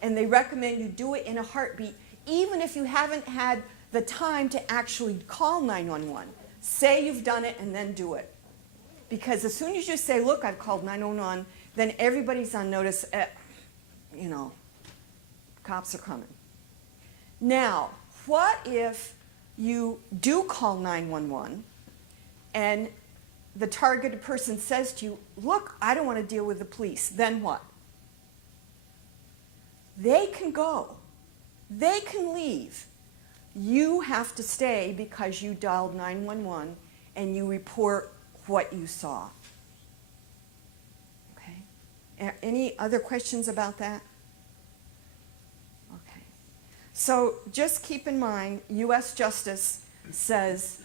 And they recommend you do it in a heartbeat, even if you haven't had the time to actually call 911. Say you've done it and then do it. Because as soon as you say, look, I've called 911, then everybody's on notice, cops are coming. Now, what if you do call 911 and the targeted person says to you, look, I don't want to deal with the police. Then what? They can go. They can leave. You have to stay because you dialed 911 and you report what you saw. Okay? Any other questions about that? Okay. So just keep in mind, U.S. Justice says,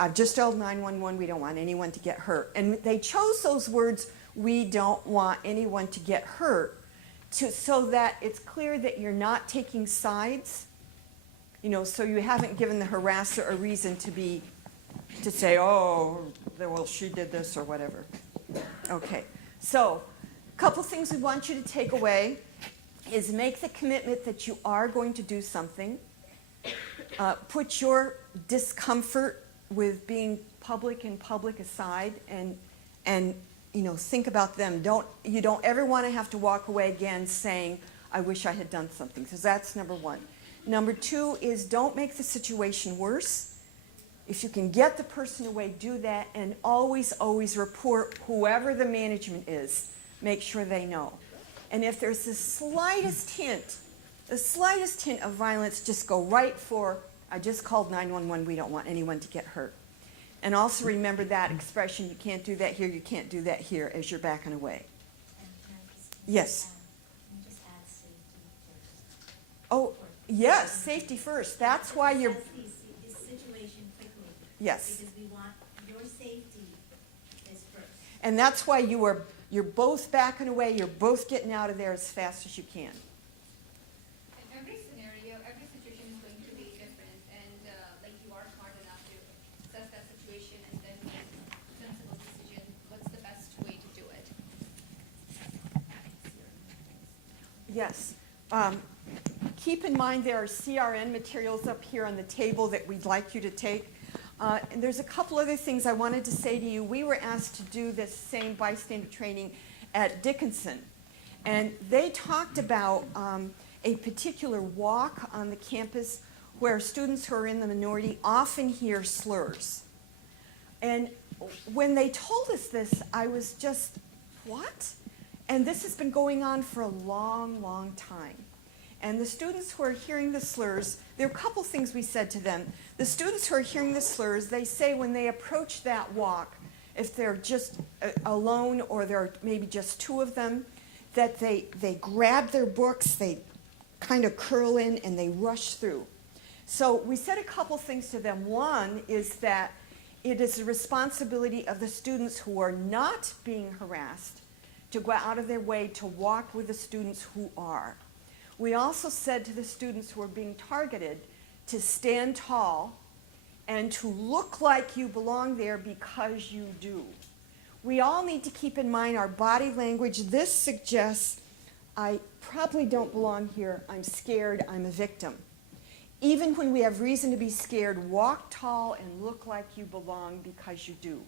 I've just dialed 911, we don't want anyone to get hurt. And they chose those words, we don't want anyone to get hurt, so that it's clear that you're not taking sides. So you haven't given the harasser a reason to say, oh, well, she did this or whatever. Okay, so a couple things we want you to take away is make the commitment that you are going to do something. Put your discomfort with being public and public aside, and think about them. You don't ever want to have to walk away again saying, I wish I had done something. So that's number one. Number two is don't make the situation worse. If you can get the person away, do that, and always report whoever the management is. Make sure they know. And if there's the slightest hint of violence, just go right for, I just called 911, we don't want anyone to get hurt. And also remember that expression, you can't do that here, you can't do that here, as you're backing away. Yes. Can you just add safety first? Oh, yes, safety first. That's why you're, This situation quickly. yes. Because we want your safety is first. And that's why you're both backing away, you're both getting out of there as fast as you can. In every scenario, every situation is going to be different, and you are smart enough to assess that situation and then make a sensible decision. What's the best way to do it? Yes. Keep in mind there are CRN materials up here on the table that we'd like you to take. And there's a couple other things I wanted to say to you. We were asked to do this same bystander training at Dickinson. And they talked about a particular walk on the campus where students who are in the minority often hear slurs. And when they told us this, I was just, what? And this has been going on for a long, long time. And the students who are hearing the slurs, there are a couple things we said to them. The students who are hearing the slurs, they say when they approach that walk, if they're just alone or there are maybe just two of them, that they grab their books, they kind of curl in, and they rush through. So we said a couple things to them. One is that it is the responsibility of the students who are not being harassed to go out of their way to walk with the students who are. We also said to the students who are being targeted to stand tall and to look like you belong there because you do. We all need to keep in mind our body language. This suggests, I probably don't belong here, I'm scared, I'm a victim. Even when we have reason to be scared, walk tall and look like you belong because you do.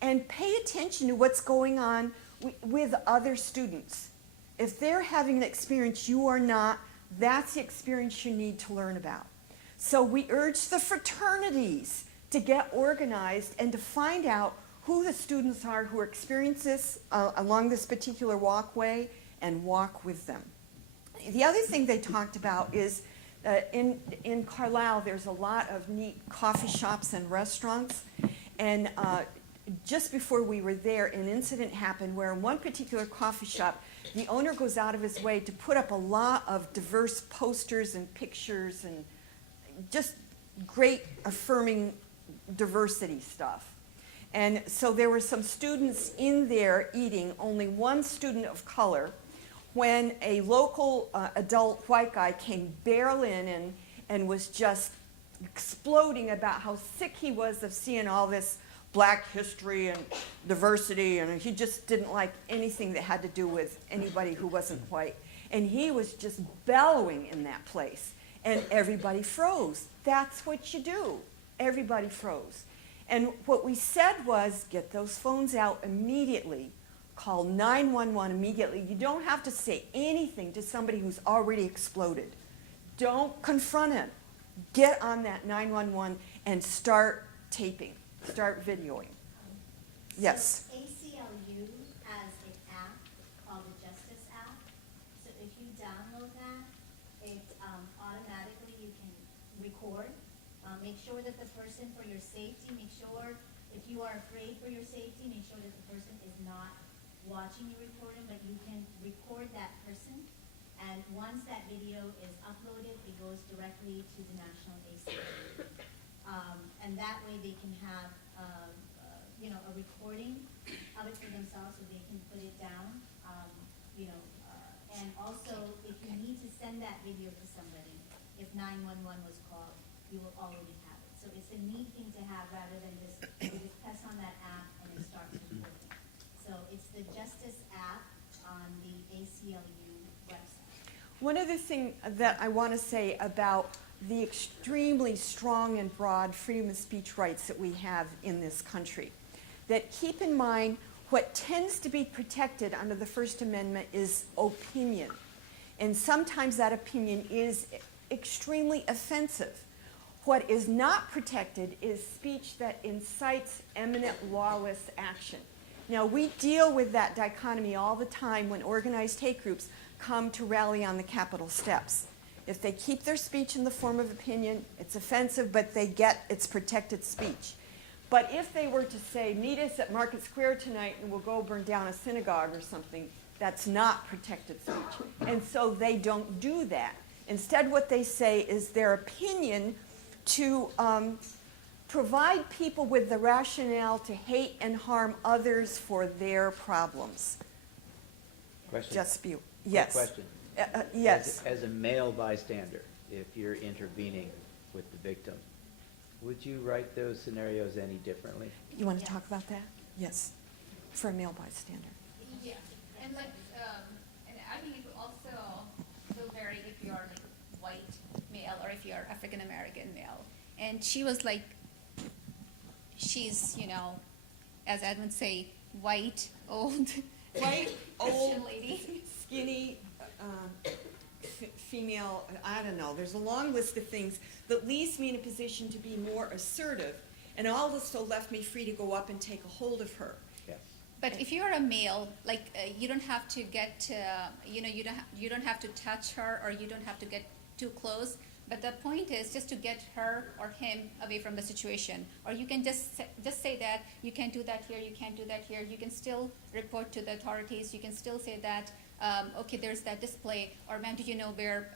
And pay attention to what's going on with other students. If they're having an experience you are not, that's the experience you need to learn about. So we urge the fraternities to get organized and to find out who the students are who experience this along this particular walkway and walk with them. The other thing they talked about is in Carlisle, there's a lot of neat coffee shops and restaurants. And just before we were there, an incident happened where in one particular coffee shop, the owner goes out of his way to put up a lot of diverse posters and pictures and just great affirming diversity stuff. And so there were some students in there eating, only one student of color, when a local adult white guy came barreling in and was just exploding about how sick he was of seeing all this black history and diversity, and he just didn't like anything that had to do with anybody who wasn't white. And he was just bellowing in that place, and everybody froze. That's what you do. Everybody froze. And what we said was, get those phones out immediately. Call 911 immediately. You don't have to say anything to somebody who's already exploded. Don't confront him. Get on that 911 and start taping, start videoing. Yes? So ACLU has an app called the Justice app. So if you download that, it automatically you can record. Make sure that the person, for your safety, make sure if you are afraid for your safety, make sure that the person is not watching you recording, but you can record that person. And once that video is uploaded, it goes directly to the National ACLU. And that way they can have, a recording of it for themselves so they can put it down. And also, if you need to send that video to somebody, if 911 was called, you will already have it. So it's a neat thing to have rather than you just press on that app and it starts recording. So it's the Justice app on the ACLU website. One other thing that I want to say about the extremely strong and broad freedom of speech rights that we have in this country, that keep in mind what tends to be protected under the First Amendment is opinion. And sometimes that opinion is extremely offensive. What is not protected is speech that incites eminent lawless action. Now, we deal with that dichotomy all the time when organized hate groups come to rally on the Capitol steps. If they keep their speech in the form of opinion, it's offensive, but they get its protected speech. But if they were to say, meet us at Market Square tonight and we'll go burn down a synagogue or something, that's not protected speech. And so they don't do that. Instead, what they say is their opinion to provide people with the rationale to hate and harm others for their problems. Question? Just spew. Quick Yes. question. Yes. As a male bystander, if you're intervening with the victim, would you write those scenarios any differently? You want to talk about that? Yes. For a male bystander. Yeah, and and I think it also will vary if you are white male or if you are African American male. And she was like, she's, as Ed would say, white, old, White, Christian old, lady. skinny, female, I don't know. There's a long list of things that leaves me in a position to be more assertive, and also left me free to go up and take a hold of her. Yes. But if you're a male, you don't have to get, you don't have to touch her or you don't have to get too close. But the point is just to get her or him away from the situation. Or you can just say that you can't do that here, you can't do that here. You can still report to the authorities. You can still say that, okay, there's that display, or ma'am, do you know where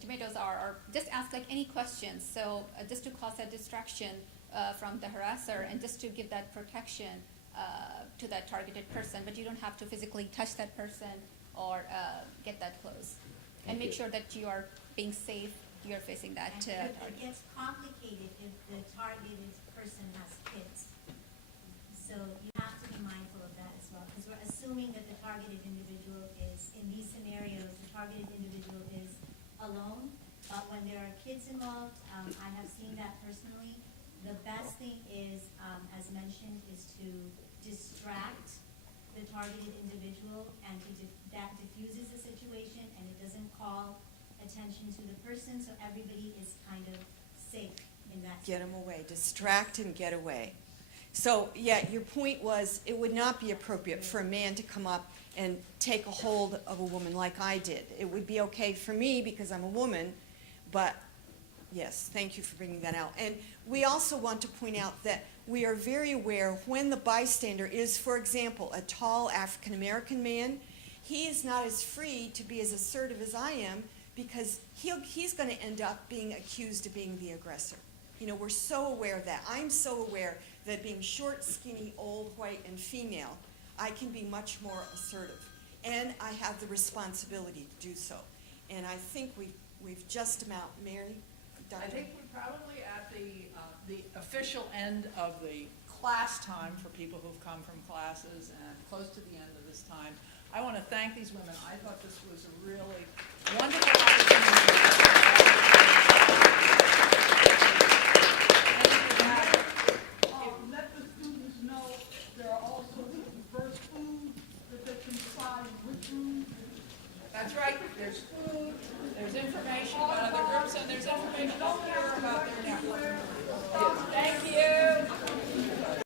tomatoes are? Or just ask any questions. So just to cause that distraction from the harasser and just to give that protection to that targeted person. But you don't have to physically touch that person or get that close. And Thank make you. sure that you are being safe, you're facing that And target. it gets complicated if the targeted person has kids. So you have to be mindful of that as well, because we're assuming that the targeted individual is, in these scenarios, the targeted individual is alone. But when there are kids involved, I have seen that personally. The best thing is, as mentioned, is to distract the targeted individual, and that diffuses the situation and it doesn't call attention to the person, so everybody is kind of safe in that. Get them away. Distract and get away. So, yeah, your point was it would not be appropriate for a man to come up and take a hold of a woman like I did. It would be okay for me because I'm a woman, but yes, thank you for bringing that out. And we also want to point out that we are very aware when the bystander is, for example, a tall African American man, he is not as free to be as assertive as I am because he's going to end up being accused of being the aggressor. You know, we're so aware of that. I'm so aware that being short, skinny, old, white, and female, I can be much more assertive. And I have the responsibility to do so. And I think we've just about, Mary? Dr. I think we're probably at the official end of the class time for people who've come from classes and close to the end of this time. I want to thank these women. I thought this was a really wonderful opportunity. Let the students know there are also diverse foods that they can try in which room. That's right, there's food, there's information about other groups, and there's information here about their network. Thank you.